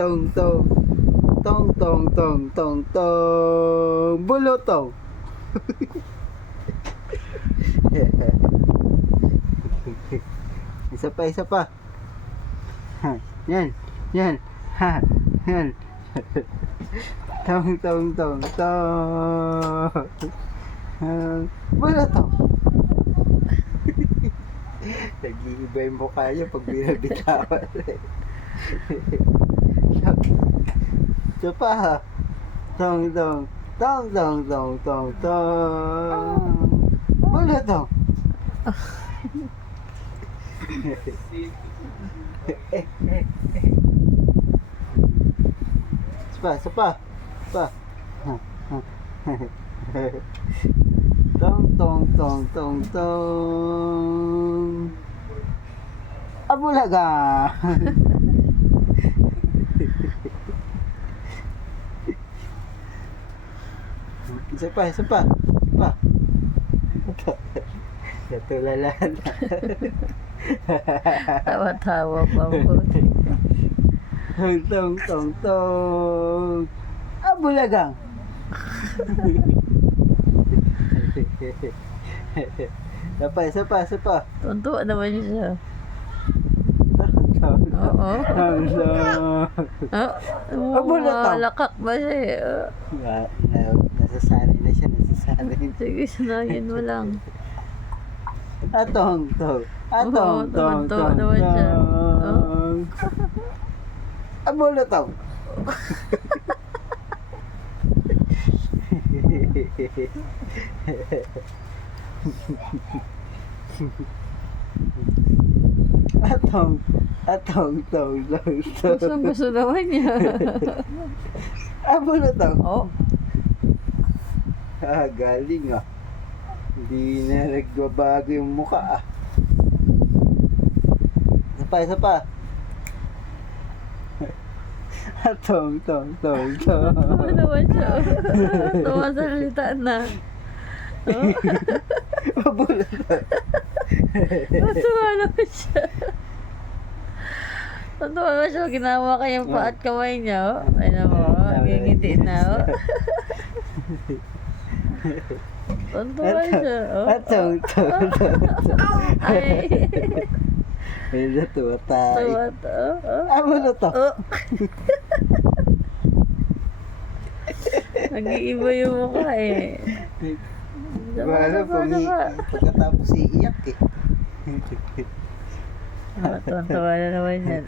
tong tong tong tong tong tong tong bulutong. Isa pa, isa pa. Ha, yan, yan, ha, yan. Tong tong tong tong. Bulutong. Nag-iiba yung mukha niya pag binabitawan. Isa pa ha. Tong tong tong tong tong tong tong. Bulutong. Sapa. Tong tong tong tong tong. Abulaga. Isa pa. Natulalan. Tawa-tawa pa po. Tong tong tong. Abulagang. Isa pa. Tuntua naman siya. Oo. Lakak ba siya eh? Nasasanay na siya. Sige, sanayin mo lang. Atong tong. Tuntua naman siya. Abulutong. Atong tong. Gusto naman niya. Abulutong. Oh. Galing ah. Hindi na nagbabago yung mukha ah. Isa pa. Tong. Tuntua naman siya. Tuntua sa salita na. Abulutong. Tuntua naman siya. Tuntua naman siya. Ginawa kayong pa at kamay niya. Ay naman. Ngingiti na. Tuntua siya. Tong. Ay. Ay, natuwa tayo. Abulutong. Nag-iiba yung mukha eh. Wala pagkatapos iiyak eh. Tuwan-tuwa na naman yan.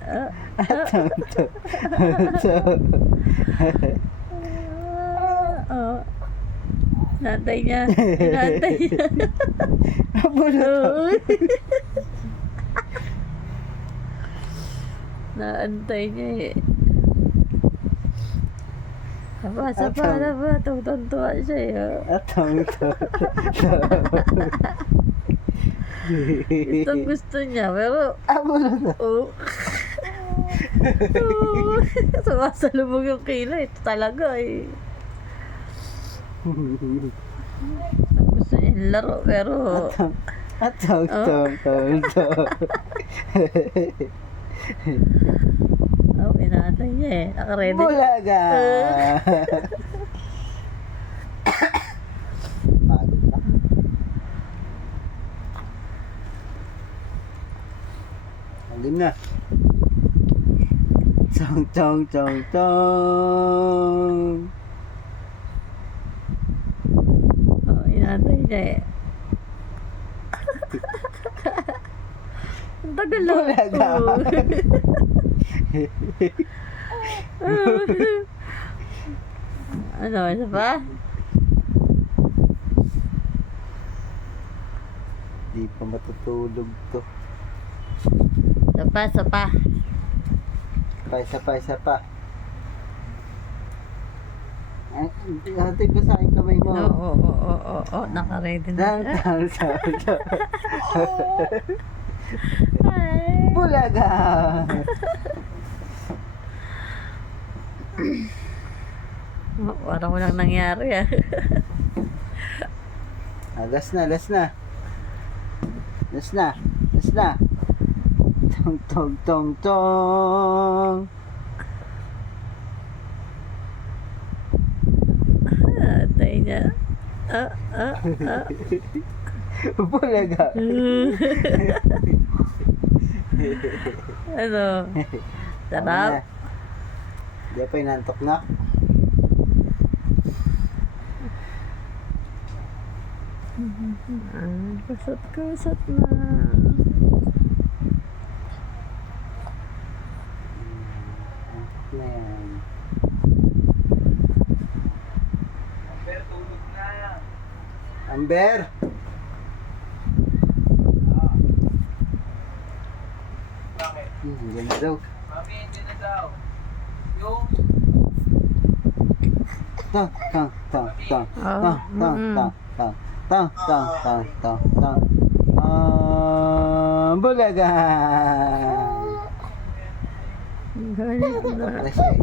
Nantay niya. Abulutong. Naantay niya eh. Sapa na ba? Tuntua siya eh. Atong. Gusto niya, pero Abulutong. sumasalubog yung kilay. Ito talaga eh. Gusto niya yung laro, pero Atong. inaantay niya eh. Nakaready. Bulaga. Pagod na. Hanggang na. Tong. Inaantay niya eh. Ang tagal lang. Bulaga. Ano, isa pa? Di pa matutulog to. Isa pa. Isa pa. Hatid ba sa akin kamay mo? Oo. Naka-ready na. Ay. Bulaga! Parang walang nangyari ah. Last na. Tong. Bulaga. Ano? Sarap? Di pa inantok na. Kusot na. Antok na yan. Amber! Yan na daw. Tang, tang, tang, tang, tang, tang, tang, tang, tang, tang, tang, tang, tang. Bulaga! Galit na. Antok na siya eh.